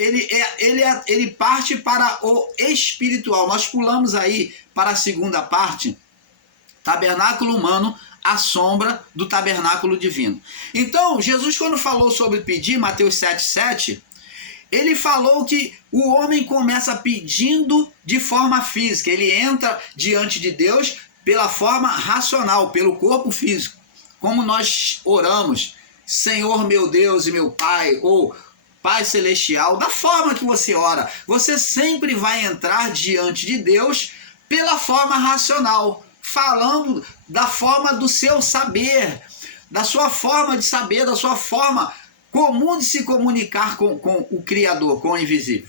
ele parte para o espiritual. Nós pulamos aí para a segunda parte, tabernáculo humano, a sombra do tabernáculo divino. Então, Jesus, quando falou sobre pedir, Mateus 7,7, ele falou que o homem começa pedindo de forma física. Ele entra diante de Deus pela forma racional, pelo corpo físico. Como nós oramos, Senhor meu Deus e meu Pai, ou Pai Celestial, da forma que você ora, você sempre vai entrar diante de Deus pela forma racional, falando da forma do seu saber, da sua forma de saber, da sua forma comum de se comunicar com o Criador, com o invisível.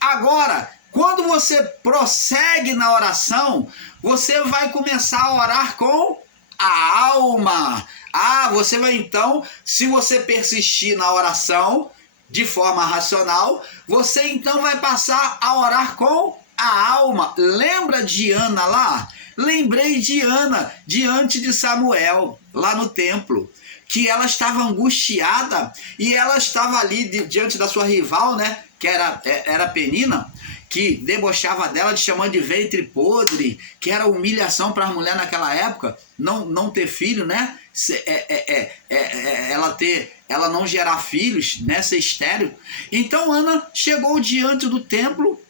Agora, quando você prossegue na oração, você vai começar a orar com a alma. Você vai então, se você persistir na oração de forma racional, você então vai passar a orar com a alma. Lembra de Ana lá? Lembrei de Ana diante de Samuel, lá no templo, que ela estava angustiada e ela estava ali diante da sua rival, né? Que era Penina, que debochava dela, chamando de ventre podre, que era humilhação para a mulher naquela época, não ter filho, né? Ela não gerar filhos, né? Ser estéril. Então Ana chegou diante do templo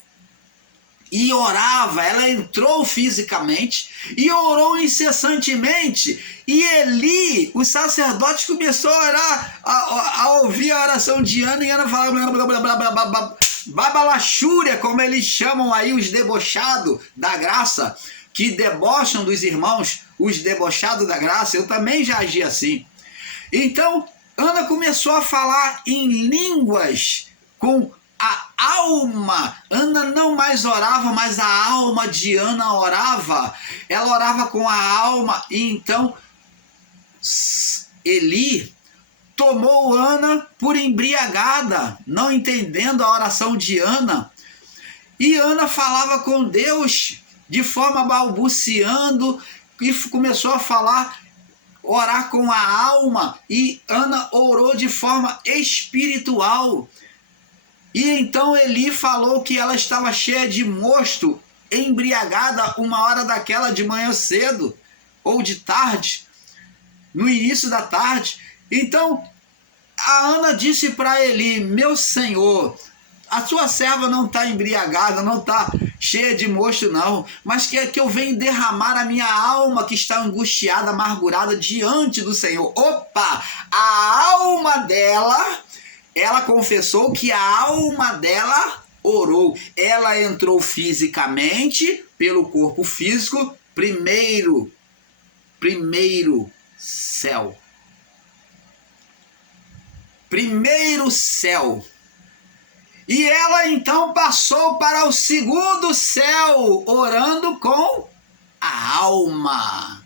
e orava, ela entrou fisicamente e orou incessantemente. E Eli, o sacerdote, começou a orar, a ouvir a oração de Ana, e Ana falava babalachúria, como eles chamam aí os debochados da graça, que debocham dos irmãos, os debochados da graça. Eu também já agi assim. Então, Ana começou a falar em línguas com a alma. Ana não mais orava, mas a alma de Ana orava. Ela orava com a alma. E então Eli tomou Ana por embriagada, não entendendo a oração de Ana. E Ana falava com Deus de forma balbuciando e começou a falar, orar com a alma. E Ana orou de forma espiritual. E então Eli falou que ela estava cheia de mosto, embriagada uma hora daquela de manhã cedo, ou de tarde, no início da tarde. Então a Ana disse para Eli: meu senhor, a sua serva não está embriagada, não está cheia de mosto não, mas que eu venho derramar a minha alma que está angustiada, amargurada diante do Senhor. Opa! A alma dela... Ela confessou que a alma dela orou. Ela entrou fisicamente, pelo corpo físico, primeiro céu. Primeiro céu. E ela então passou para o segundo céu, orando com a alma.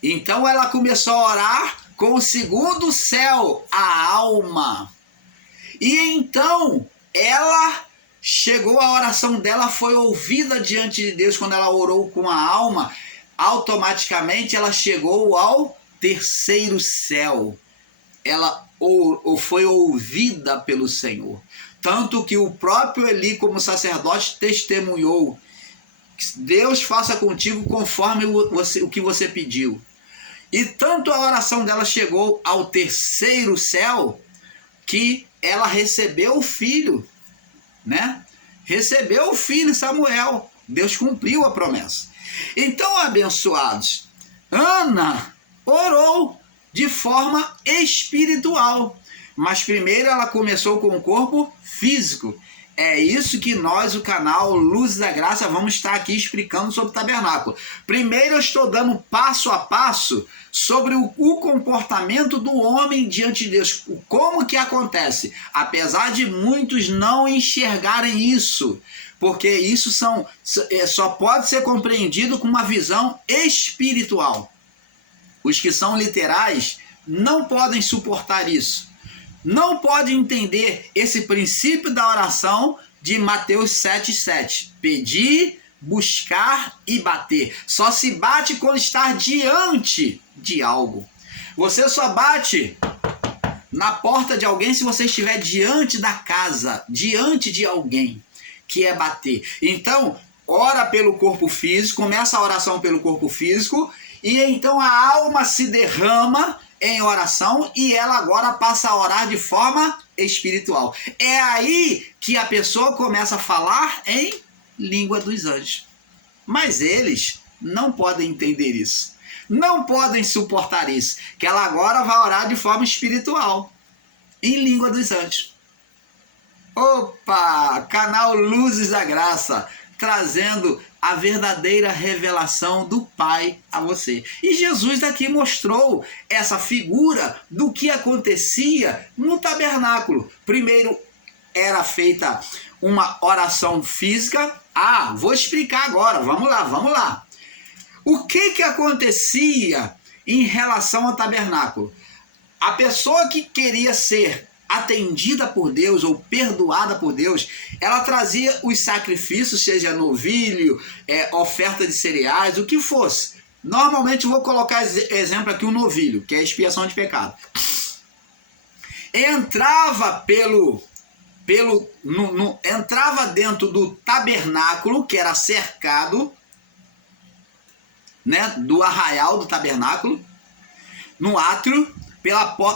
Então ela começou a orar com o segundo céu, a alma. E então ela chegou, a oração dela foi ouvida diante de Deus. Quando ela orou com a alma, automaticamente ela chegou ao terceiro céu. Ela foi ouvida pelo Senhor. Tanto que o próprio Eli, como sacerdote, testemunhou: Deus faça contigo conforme o que você pediu. E tanto a oração dela chegou ao terceiro céu, que ela recebeu o filho, né? Recebeu o filho Samuel. Deus cumpriu a promessa. Então, abençoados, Ana orou de forma espiritual, mas primeiro ela começou com o corpo físico. É isso que nós, o canal Luz da Graça, vamos estar aqui explicando sobre o tabernáculo. Primeiro eu estou dando passo a passo sobre o comportamento do homem diante de Deus. Como que acontece? Apesar de muitos não enxergarem isso, porque isso só pode ser compreendido com uma visão espiritual. Os que são literais não podem suportar isso. Não pode entender esse princípio da oração de Mateus 7,7. Pedir, buscar e bater. Só se bate quando está diante de algo. Você só bate na porta de alguém se você estiver diante da casa, diante de alguém, que é bater. Então, ora pelo corpo físico, começa a oração pelo corpo físico, e então a alma se derrama em oração e ela agora passa a orar de forma espiritual. É aí que a pessoa começa a falar em língua dos anjos. Mas eles não podem entender isso. Não podem suportar isso. Que ela agora vai orar de forma espiritual, em língua dos anjos. Opa! Canal Luzes da Graça, trazendo a verdadeira revelação do Pai a você. E Jesus aqui mostrou essa figura do que acontecia no tabernáculo. Primeiro era feita uma oração física. Vou explicar agora, vamos lá. O que acontecia em relação ao tabernáculo? A pessoa que queria ser atendida por Deus ou perdoada por Deus, ela trazia os sacrifícios, seja novilho, oferta de cereais, o que fosse. Normalmente vou colocar exemplo aqui, o novilho, que é a expiação de pecado. Entrava entrava dentro do tabernáculo, que era cercado, né, do arraial do tabernáculo, no átrio,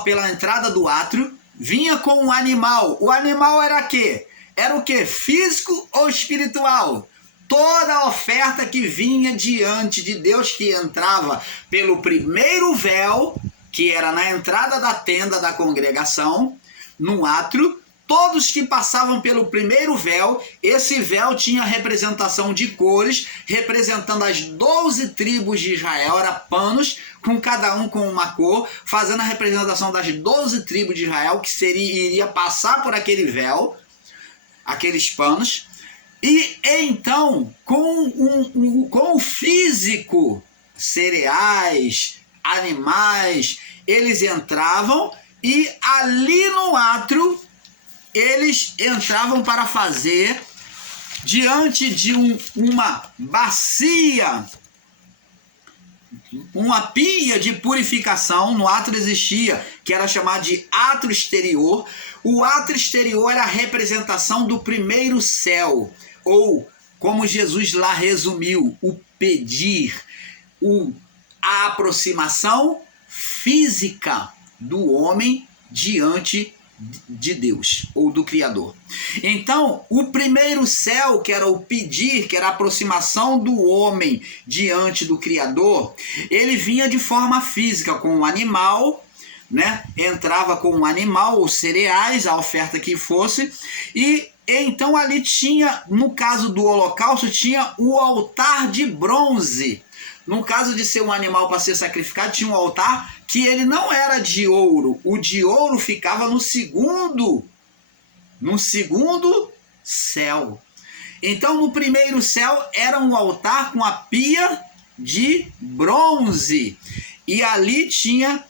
pela entrada do átrio, vinha com um animal. O animal era quê? Era o quê? Físico ou espiritual? Toda a oferta que vinha diante de Deus, que entrava pelo primeiro véu, que era na entrada da tenda da congregação, no átrio, todos que passavam pelo primeiro véu, esse véu tinha representação de cores, representando as 12 tribos de Israel, era panos, com cada um com uma cor, fazendo a representação das 12 tribos de Israel, que iria passar por aquele véu, aqueles panos, e então, com o físico, cereais, animais, eles entravam, e ali no átrio, eles entravam para fazer, diante de uma bacia, uma pia de purificação. No átrio existia, que era chamado de átrio exterior. O átrio exterior era a representação do primeiro céu, ou, como Jesus lá resumiu, o pedir, a aproximação física do homem diante de Deus, ou do Criador. Então, o primeiro céu, que era o pedir, que era a aproximação do homem diante do Criador, ele vinha de forma física, com um animal, né? Entrava com um animal, ou cereais, a oferta que fosse, e então ali tinha, no caso do holocausto, tinha o altar de bronze. No caso de ser um animal para ser sacrificado, tinha um altar que ele não era de ouro. O de ouro ficava no segundo céu. Então, no primeiro céu era um altar com a pia de bronze. E ali tinha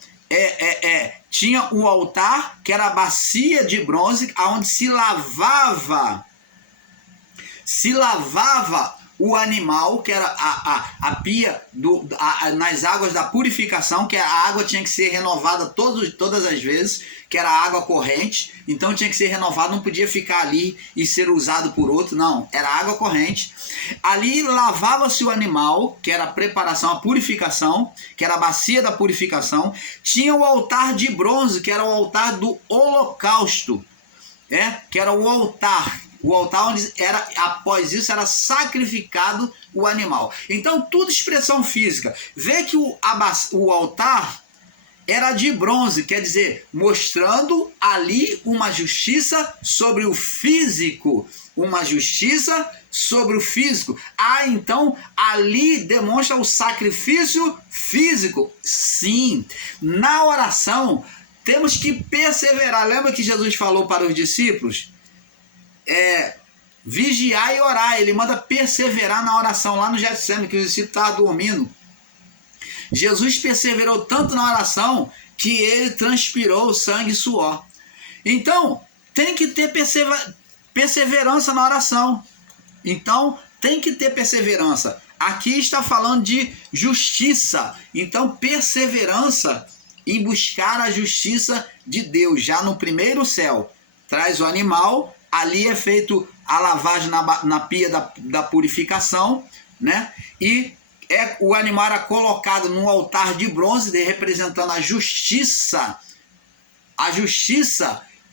o altar, que era a bacia de bronze, onde se lavava o animal, que era a pia nas águas da purificação, que a água tinha que ser renovada todas as vezes, que era água corrente, então tinha que ser renovado, não podia ficar ali e ser usado por outro, não, era água corrente. Ali lavava-se o animal, que era a preparação, a purificação, que era a bacia da purificação. Tinha o altar de bronze, que era o altar do holocausto, que era o altar onde após isso era sacrificado o animal. Então, tudo expressão física. Vê que o altar era de bronze, quer dizer, mostrando ali uma justiça sobre o físico. Uma justiça sobre o físico. Então, ali demonstra o sacrifício físico. Sim, na oração, temos que perseverar. Lembra que Jesus falou para os discípulos? Vigiar e orar. Ele manda perseverar na oração lá no Getsemane, que os discípulos estavam dormindo. Jesus perseverou tanto na oração que ele transpirou sangue e suor. Então, tem que ter perseverança na oração. Então, tem que ter perseverança. Aqui está falando de justiça. Então, perseverança em buscar a justiça de Deus, já no primeiro céu. Traz o animal, ali é feito a lavagem na pia da purificação, né? E o animal era colocado num altar de bronze, representando a justiça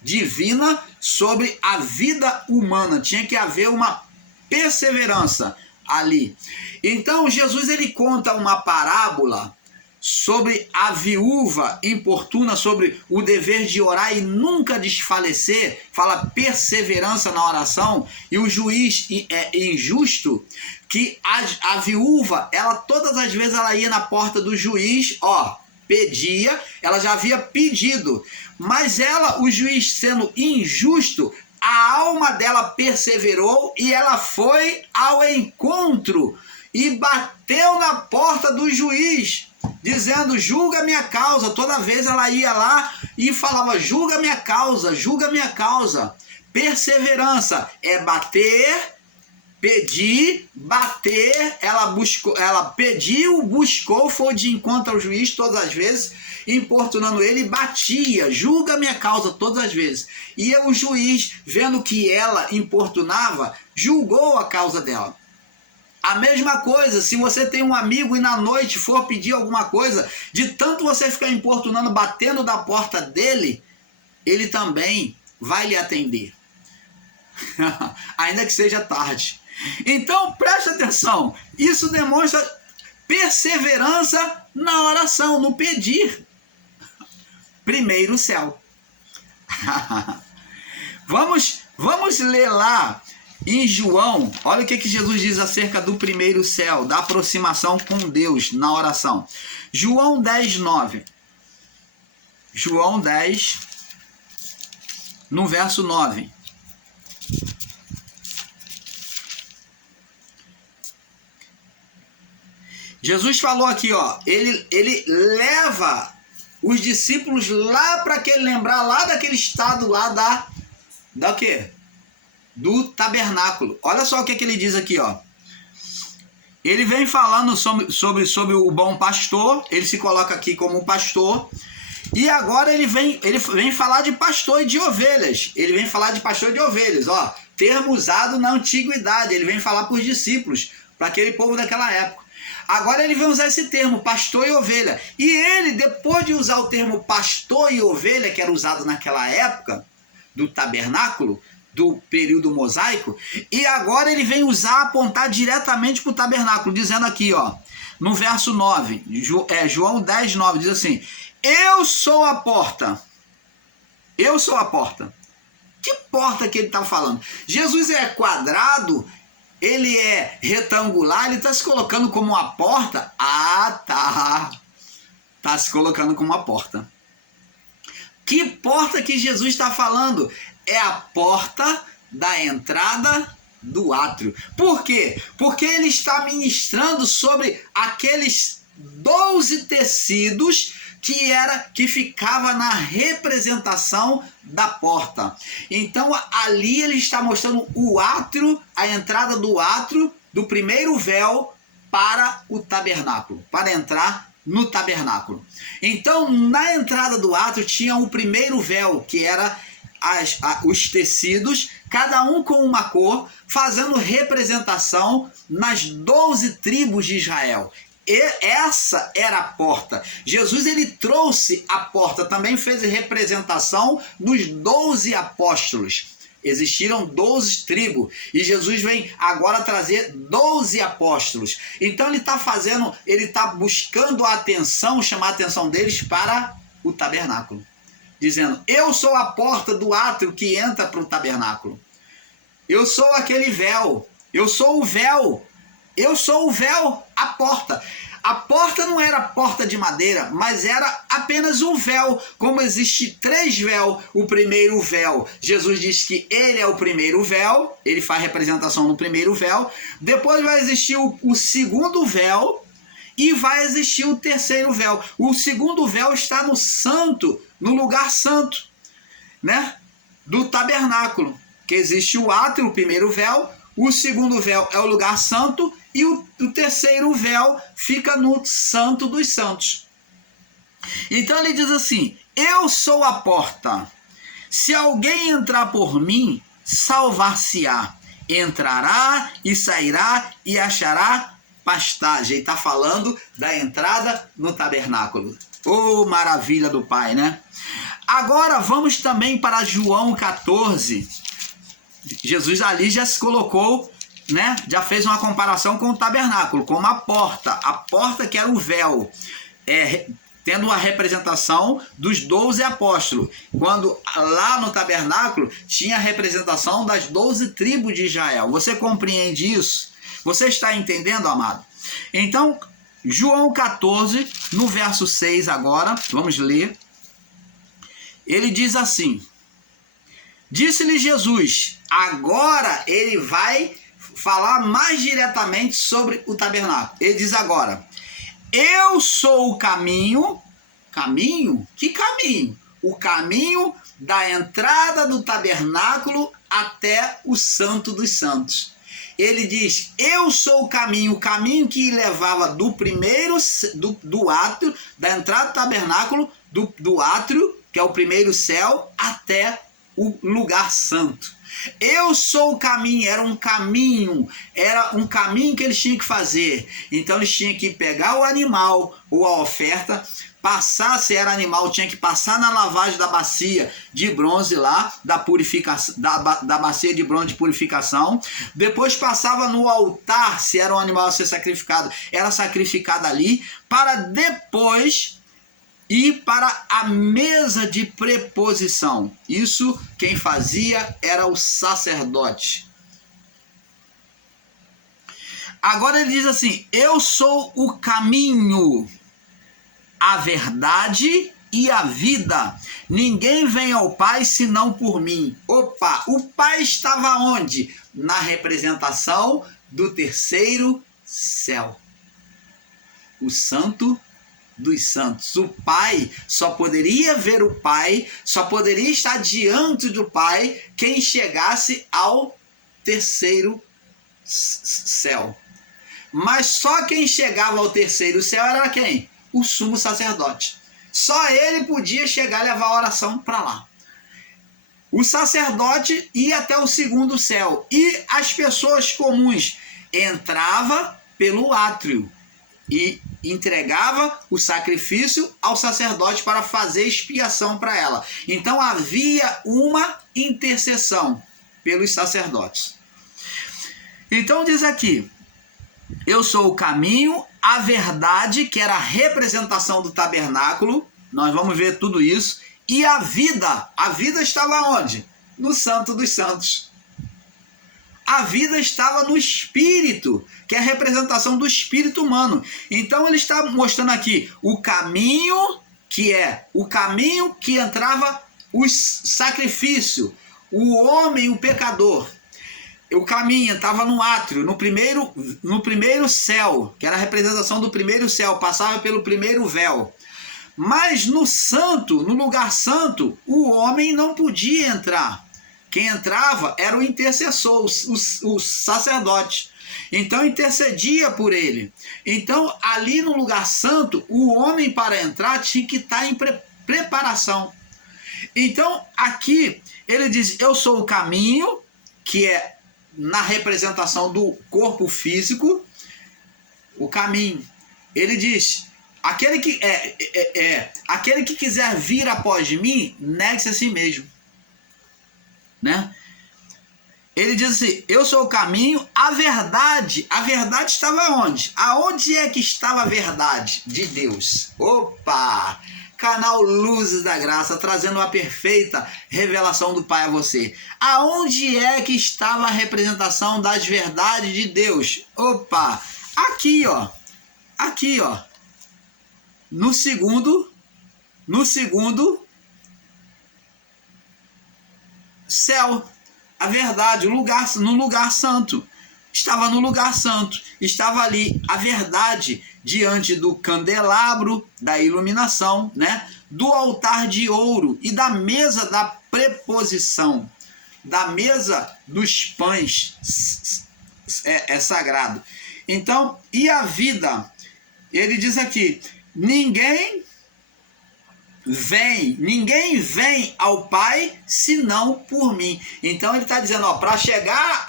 divina sobre a vida humana. Tinha que haver uma perseverança ali. Então Jesus ele conta uma parábola sobre a viúva importuna, sobre o dever de orar e nunca desfalecer, fala perseverança na oração, e o juiz é injusto, que a viúva, ela todas as vezes ela ia na porta do juiz, pedia, ela já havia pedido, mas o juiz sendo injusto, a alma dela perseverou e ela foi ao encontro e bateu na porta do juiz, dizendo, julga minha causa. Toda vez ela ia lá e falava, julga minha causa, julga minha causa. Perseverança é bater, pedir, bater. Ela pediu, buscou, foi de encontro ao juiz todas as vezes, importunando ele, e batia, julga minha causa todas as vezes. E o juiz, vendo que ela importunava, julgou a causa dela. A mesma coisa, se você tem um amigo e na noite for pedir alguma coisa, de tanto você ficar importunando, batendo na porta dele, ele também vai lhe atender. Ainda que seja tarde. Então, preste atenção, isso demonstra perseverança na oração, no pedir. Primeiro céu. Vamos ler lá em João, olha o que Jesus diz acerca do primeiro céu, da aproximação com Deus na oração. João 10, 9. João 10, no verso 9. Jesus falou aqui, ele leva os discípulos lá para lembrar lá daquele estado lá da quê? Do tabernáculo. Olha só o que ele diz aqui, Ele vem falando sobre o bom pastor, ele se coloca aqui como pastor, e agora ele vem falar de pastor e de ovelhas. Ele vem falar de pastor e de ovelhas, termo usado na antiguidade. Ele vem falar para os discípulos, para aquele povo daquela época. Agora ele vem usar esse termo, pastor e ovelha. E ele, depois de usar o termo pastor e ovelha, que era usado naquela época do tabernáculo, do período mosaico, e agora ele vem apontar diretamente para o tabernáculo, dizendo aqui, no verso 9, João 10, 9, diz assim, eu sou a porta. Eu sou a porta. Que porta que ele está falando? Jesus é quadrado, ele é retangular, ele está se colocando como uma porta? Está se colocando como uma porta. Que porta que Jesus está falando? É a porta da entrada do átrio. Por quê? Porque ele está ministrando sobre aqueles 12 tecidos que ficava na representação da porta. Então ali ele está mostrando o átrio, a entrada do átrio, do primeiro véu para o tabernáculo, para entrar no tabernáculo. Então na entrada do átrio tinha o primeiro véu, que era os tecidos, cada um com uma cor, fazendo representação nas 12 tribos de Israel. E essa era a porta. Jesus ele trouxe a porta, também fez representação nos 12 apóstolos. Existiram 12 tribos e Jesus vem agora trazer 12 apóstolos. Então ele está buscando a atenção, chamar a atenção deles para o tabernáculo, dizendo, eu sou a porta do átrio que entra para o tabernáculo. Eu sou aquele véu, eu sou o véu. Eu sou o véu, a porta. A porta não era porta de madeira, mas era apenas um véu. Como existe 3 véus, o primeiro véu, Jesus diz que ele é o primeiro véu, ele faz representação no primeiro véu. Depois vai existir o segundo véu e vai existir o terceiro véu. O segundo véu está no santo, no lugar santo, né? Do tabernáculo, que existe o átrio, o primeiro véu. O segundo véu é o lugar santo e o terceiro véu fica no santo dos santos. Então ele diz assim: eu sou a porta. Se alguém entrar por mim, salvar-se-á. Entrará e sairá e achará pastagem. Ele está falando da entrada no tabernáculo. Oh, maravilha do Pai, né? Agora vamos também para João 14. Jesus ali já se colocou, né? Já fez uma comparação com o tabernáculo, como a porta que era o véu, tendo a representação dos 12 apóstolos, quando lá no tabernáculo tinha a representação das 12 tribos de Israel. Você compreende isso? Você está entendendo, amado? Então, João 14, no verso 6 agora, vamos ler. Ele diz assim: disse-lhe Jesus, agora ele vai falar mais diretamente sobre o tabernáculo. Ele diz agora: eu sou o caminho. Caminho? Que caminho? O caminho da entrada do tabernáculo até o Santo dos Santos. Ele diz: eu sou o caminho que levava do primeiro, do átrio, da entrada do tabernáculo, do átrio, que é o primeiro céu, até o lugar santo. Eu sou o caminho, era um caminho que eles tinham que fazer. Então eles tinham que pegar o animal ou a oferta, passar, se era animal, tinha que passar na lavagem da bacia de bronze lá, da purificação, da bacia de bronze de purificação. Depois passava no altar, se era um animal a ser sacrificado, era sacrificado ali, para depois ir para a mesa de preposição. Isso quem fazia era o sacerdote. Agora ele diz assim: eu sou o caminho, a verdade e a vida. Ninguém vem ao Pai senão por mim. Opa, o Pai estava onde? Na representação do terceiro céu. O Santo dos Santos. O Pai só poderia ver o Pai, só poderia estar diante do Pai quem chegasse ao terceiro céu. Mas só quem chegava ao terceiro céu era quem? O sumo sacerdote. Só ele podia chegar e levar a oração para lá. O sacerdote ia até o segundo céu e as pessoas comuns entravam pelo átrio e entregava o sacrifício ao sacerdote para fazer expiação para ela. Então havia uma intercessão pelos sacerdotes. Então diz aqui: eu sou o caminho, a verdade, que era a representação do tabernáculo, nós vamos ver tudo isso, e a vida. A vida estava onde? No Santo dos Santos. A vida estava no Espírito, que é a representação do Espírito humano. Então ele está mostrando aqui o caminho, que é o caminho que entrava o sacrifício, o homem, o pecador. O caminho estava no átrio, no primeiro céu, que era a representação do primeiro céu, passava pelo primeiro véu. Mas no santo, no lugar santo, o homem não podia entrar. Quem entrava era o intercessor, o sacerdote. Então intercedia por ele. Então ali no lugar santo, o homem para entrar tinha que estar em preparação. Então aqui ele diz: eu sou o caminho, que é na representação do corpo físico, o caminho. Ele diz: aquele que quiser vir após mim, negue-se a si mesmo. Né? Ele diz assim: eu sou o caminho, a verdade. A verdade estava onde? Aonde é que estava a verdade de Deus? Opa! Canal Luzes da Graça, trazendo uma perfeita revelação do Pai a você. Aonde é que estava a representação das verdades de Deus? Opa! Aqui, ó. Aqui, ó. No segundo céu. A verdade, no lugar santo. Estava no lugar santo. Estava ali a verdade diante do candelabro da iluminação, né? Do altar de ouro e da mesa da preposição, da mesa dos pães é sagrado. Então, e a vida? Ele diz aqui: ninguém ninguém vem ao Pai senão por mim. Então ele está dizendo, para chegar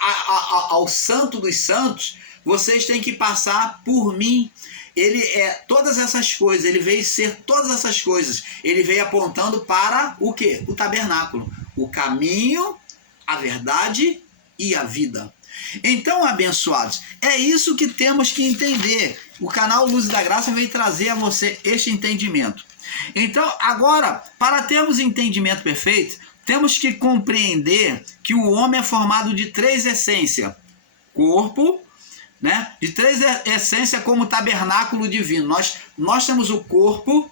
ao Santo dos Santos, vocês têm que passar por mim. Ele é todas essas coisas, ele veio ser todas essas coisas. Ele veio apontando para o quê? O tabernáculo, o caminho, a verdade e a vida. Então, abençoados, é isso que temos que entender. O canal Luz da Graça veio trazer a você este entendimento. Então, agora, para termos entendimento perfeito, temos que compreender que o homem é formado de três essências. Corpo, né? De três essências como tabernáculo divino. Nós temos o corpo,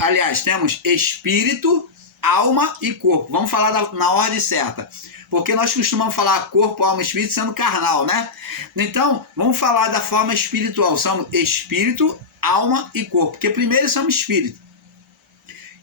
aliás, temos espírito, alma e corpo. Vamos falar na ordem certa. Porque nós costumamos falar corpo, alma e espírito sendo carnal, né? Então, vamos falar da forma espiritual. Somos espírito, alma e corpo. Porque primeiro somos espírito.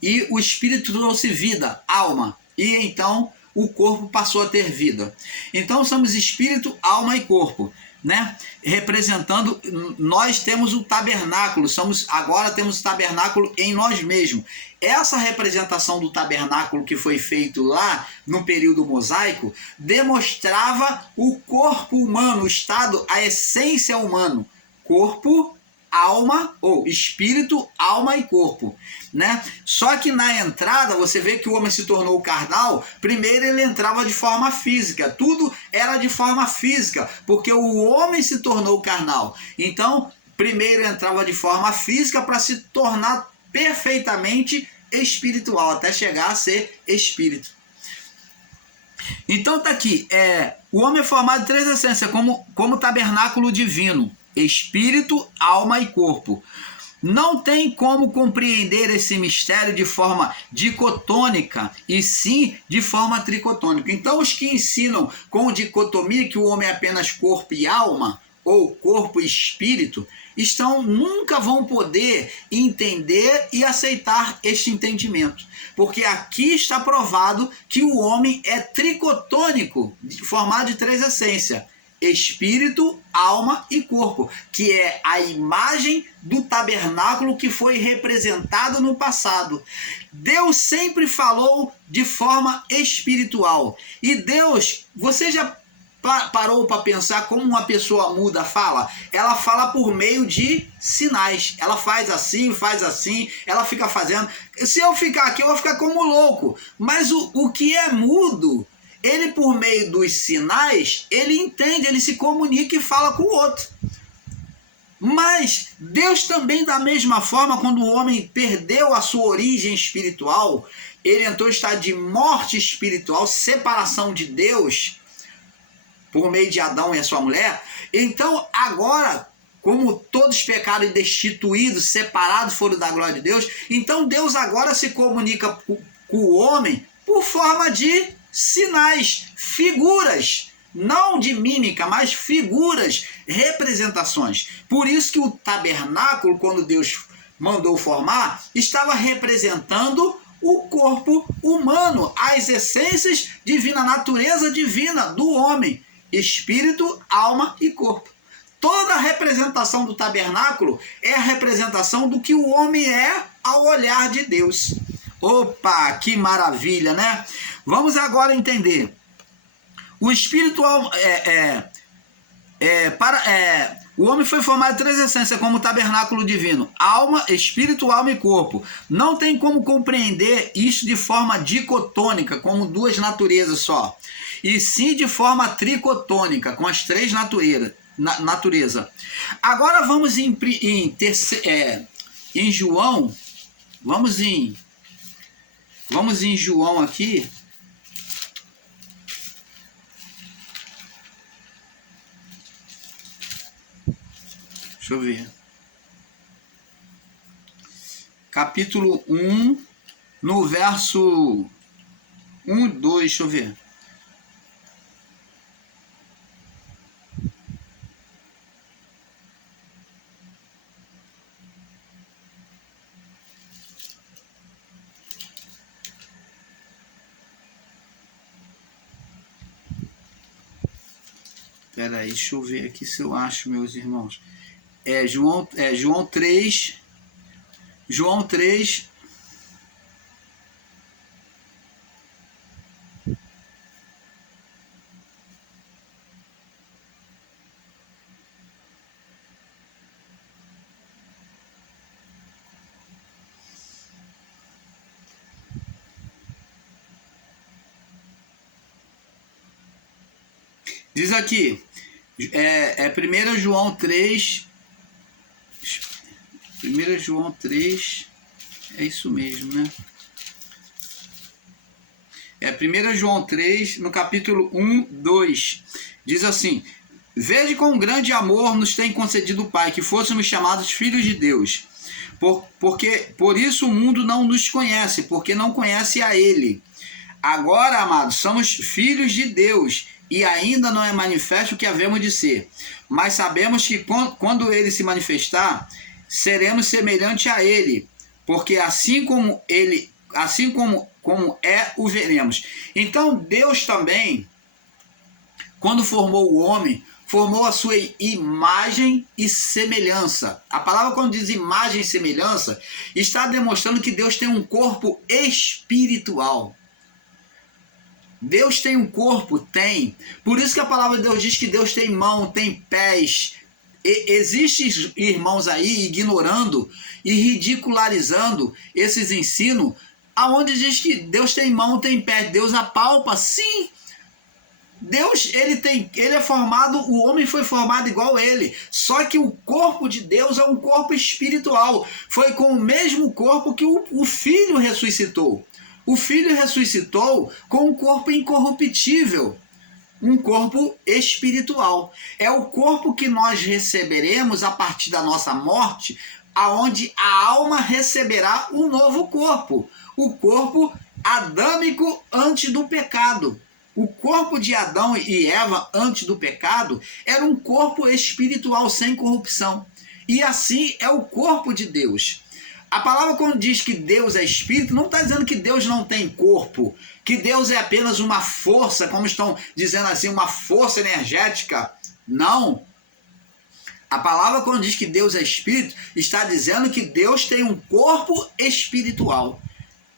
E o espírito trouxe vida, alma. E então o corpo passou a ter vida. Então somos espírito, alma e corpo, né? Representando, nós temos o tabernáculo, agora temos o tabernáculo em nós mesmos. Essa representação do tabernáculo que foi feito lá no período mosaico demonstrava o corpo humano, o estado, a essência humana, corpo, alma, ou espírito, alma e corpo, né? Só que na entrada, você vê que o homem se tornou carnal, primeiro ele entrava de forma física, tudo era de forma física, porque o homem se tornou carnal. Então, primeiro entrava de forma física para se tornar perfeitamente espiritual, até chegar a ser espírito. Então tá aqui, o homem é formado de três essências, como tabernáculo divino. Espírito, alma e corpo. Não tem como compreender esse mistério de forma dicotônica, e sim de forma tricotônica. Então, os que ensinam com dicotomia que o homem é apenas corpo e alma, ou corpo e espírito, nunca vão poder entender e aceitar este entendimento. Porque aqui está provado que o homem é tricotônico, formado de três essências. Espírito, alma e corpo, que é a imagem do tabernáculo que foi representado no passado. Deus sempre falou de forma espiritual. E Deus, você já parou para pensar como uma pessoa muda fala? Ela fala por meio de sinais. Ela faz assim, ela fica fazendo. Se eu ficar aqui, eu vou ficar como louco. Mas o que é mudo, ele, por meio dos sinais, ele entende, ele se comunica e fala com o outro. Mas Deus também, da mesma forma, quando o homem perdeu a sua origem espiritual, ele entrou em estado de morte espiritual, separação de Deus, por meio de Adão e a sua mulher. Então, agora, como todos pecaram e destituídos, separados foram da glória de Deus, então Deus agora se comunica com o homem por forma de sinais, figuras, não de mímica, mas figuras, representações. Por isso que o tabernáculo, quando Deus mandou formar, estava representando o corpo humano, as essências divinas, a natureza divina do homem, espírito, alma e corpo. Toda a representação do tabernáculo é a representação do que o homem é ao olhar de Deus. Opa, que maravilha, né? Vamos agora entender. O espírito, o homem foi formado de três essências como tabernáculo divino: alma, espírito, alma e corpo. Não tem como compreender isso de forma dicotônica, como duas naturezas só, e sim de forma tricotônica, com as três naturezas. Agora vamos em João, vamos em João aqui. Deixa eu ver. Capítulo 1, no verso 1 e 2, deixa eu ver. Peraí, deixa eu ver aqui se eu acho, meus irmãos. João 3, Diz aqui, 1 João 3, 1 João 3, é isso mesmo, né? 1 João 3, no capítulo 1, 2, diz assim: Vede com grande amor nos tem concedido o Pai, que fôssemos chamados filhos de Deus. Por isso o mundo não nos conhece, porque não conhece a Ele. Agora, amados, somos filhos de Deus, e ainda não é manifesto o que havemos de ser. Mas sabemos que quando Ele se manifestar, seremos semelhantes a Ele, porque assim como é, o veremos. Então Deus também, quando formou o homem, formou a sua imagem e semelhança. A palavra, quando diz imagem e semelhança, está demonstrando que Deus tem um corpo espiritual. Deus tem um corpo? Tem. Por isso que a palavra de Deus diz que Deus tem mão, tem pés. Existem irmãos aí ignorando e ridicularizando esses ensinos, aonde diz que Deus tem mão, tem pé, Deus apalpa. Sim, Deus, ele é formado, o homem foi formado igual a ele, só que o corpo de Deus é um corpo espiritual. Foi com o mesmo corpo que o Filho ressuscitou. O Filho ressuscitou com um corpo incorruptível, um corpo espiritual. É o corpo que nós receberemos a partir da nossa morte, aonde a alma receberá um novo corpo, o corpo adâmico antes do pecado. O corpo de Adão e Eva antes do pecado era um corpo espiritual sem corrupção. E assim é o corpo de Deus. A palavra, quando diz que Deus é espírito, não está dizendo que Deus não tem corpo, que Deus é apenas uma força, como estão dizendo assim, uma força energética. Não. A palavra, quando diz que Deus é espírito, está dizendo que Deus tem um corpo espiritual.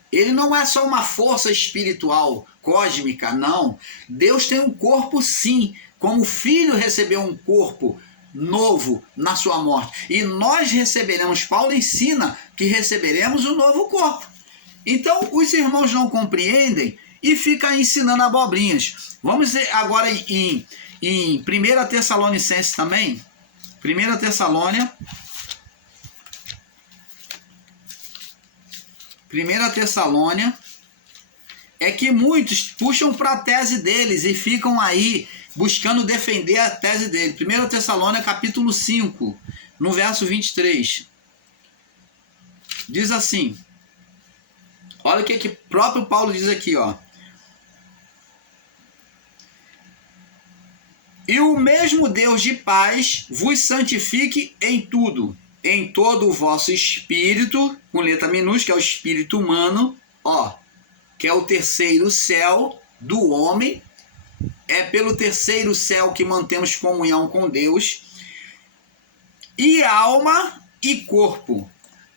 Ele não é só uma força espiritual, cósmica, não. Deus tem um corpo, sim, como o Filho recebeu um corpo novo na sua morte. E nós receberemos, Paulo ensina que receberemos um novo corpo. Então, os irmãos não compreendem e ficam ensinando abobrinhas. Vamos agora em 1 Tessalonicenses também. 1 Tessalônia. 1 Tessalônia. É que muitos puxam para a tese deles e ficam aí buscando defender a tese dele. 1 Tessalônia, capítulo 5, no verso 23. Diz assim. Olha o que próprio Paulo diz aqui, ó. E o mesmo Deus de paz vos santifique em tudo, em todo o vosso espírito, com letra minúscula, que é o espírito humano, ó, que é o terceiro céu do homem. É pelo terceiro céu que mantemos comunhão com Deus. E alma e corpo.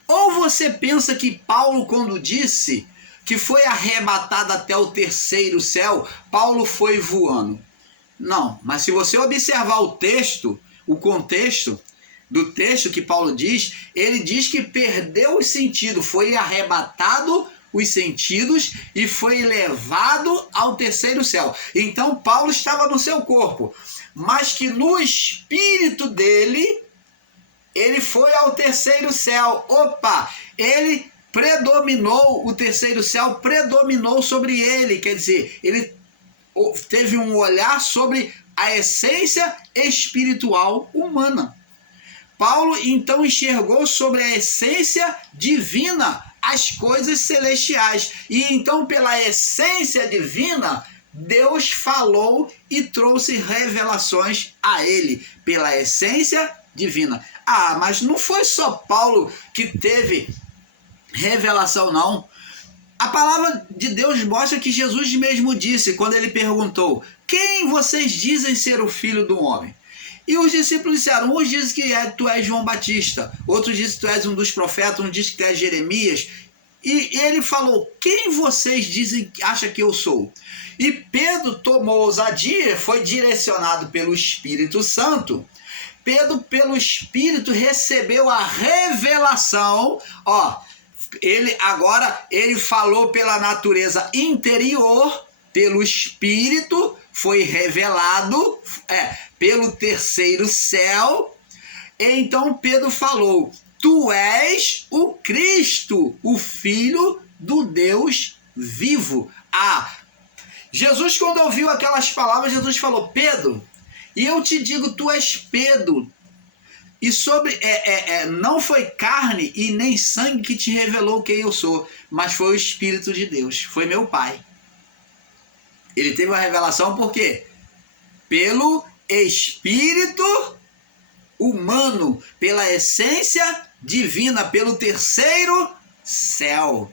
Ou você pensa que Paulo, quando disse que foi arrebatado até o terceiro céu, Paulo foi voando? Não, mas se você observar o texto, o contexto do texto que Paulo diz, ele diz que perdeu o sentido, foi arrebatado os sentidos e foi levado ao terceiro céu. Então Paulo estava no seu corpo, mas que no espírito dele, ele foi ao terceiro céu. Opa, ele predominou, o terceiro céu predominou sobre ele, quer dizer, ele teve um olhar sobre a essência espiritual humana. Paulo então enxergou sobre a essência divina as coisas celestiais. E então, pela essência divina, Deus falou e trouxe revelações a ele, pela essência divina. Ah, mas não foi só Paulo que teve revelação, não. A palavra de Deus mostra que Jesus mesmo disse, quando ele perguntou: quem vocês dizem ser o filho do homem? E os discípulos disseram: uns dizem que tu és João Batista, outros dizem que tu és um dos profetas, uns dizem que tu és Jeremias. E ele falou: quem vocês dizem, acha que eu sou? E Pedro tomou ousadia, foi direcionado pelo Espírito Santo. Pedro, pelo Espírito, recebeu a revelação. Ó, ele falou pela natureza interior, pelo Espírito, foi revelado pelo terceiro céu. Então Pedro falou: tu és o Cristo, o Filho do Deus vivo. Jesus, quando ouviu aquelas palavras, Jesus falou: Pedro, e eu te digo, tu és Pedro, e não foi carne e nem sangue que te revelou quem eu sou, mas foi o Espírito de Deus, foi meu Pai. Ele teve uma revelação por quê? Pelo Espírito humano, pela essência divina, pelo terceiro céu.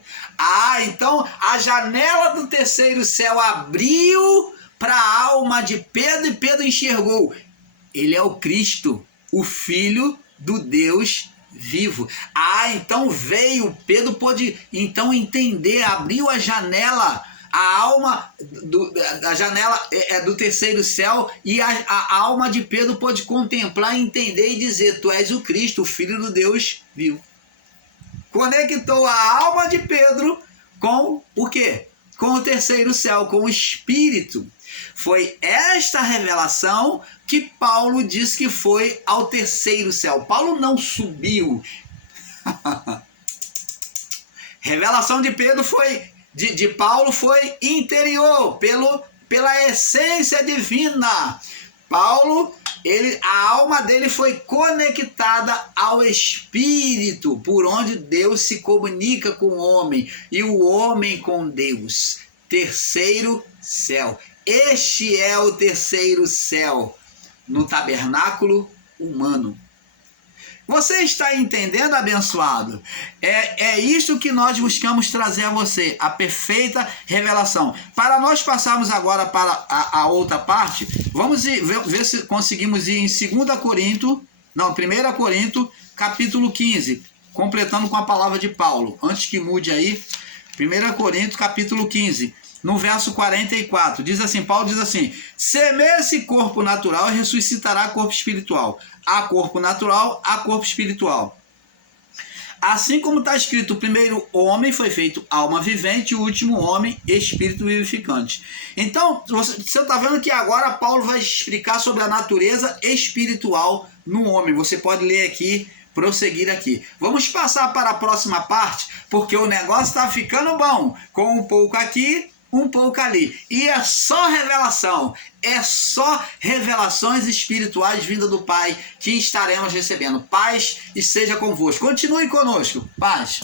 Então a janela do terceiro céu abriu para a alma de Pedro e Pedro enxergou: ele é o Cristo, o Filho do Deus vivo. Então veio, Pedro pôde então entender, abriu a janela, a alma da janela do terceiro céu, e a alma de Pedro pôde contemplar, entender e dizer: tu és o Cristo, o Filho do Deus vivo. Conectou a alma de Pedro com o quê? Com o terceiro céu, com o Espírito. Foi esta revelação que Paulo diz que foi ao terceiro céu. Paulo não subiu. Revelação de Pedro de Paulo foi interior, pela essência divina. Paulo, a alma dele foi conectada ao Espírito, por onde Deus se comunica com o homem e o homem com Deus. Terceiro céu. Este é o terceiro céu, no tabernáculo humano. Você está entendendo, abençoado? É isto que nós buscamos trazer a você, a perfeita revelação. Para nós passarmos agora para a outra parte, vamos ver se conseguimos ir em 1 Coríntios, capítulo 15, completando com a palavra de Paulo. Antes que mude aí, 1 Coríntios, capítulo 15. No verso 44, Paulo diz assim: semeia-se corpo natural e ressuscitará corpo espiritual. Há corpo natural, há corpo espiritual. Assim como está escrito, o primeiro homem foi feito alma vivente e o último homem espírito vivificante. Então, você está vendo que agora Paulo vai explicar sobre a natureza espiritual no homem. Você pode ler aqui, prosseguir aqui. Vamos passar para a próxima parte, porque o negócio está ficando bom, com um pouco aqui, um pouco ali. E é só revelação, é só revelações espirituais vindas do Pai que estaremos recebendo. Paz e seja convosco. Continue conosco. Paz.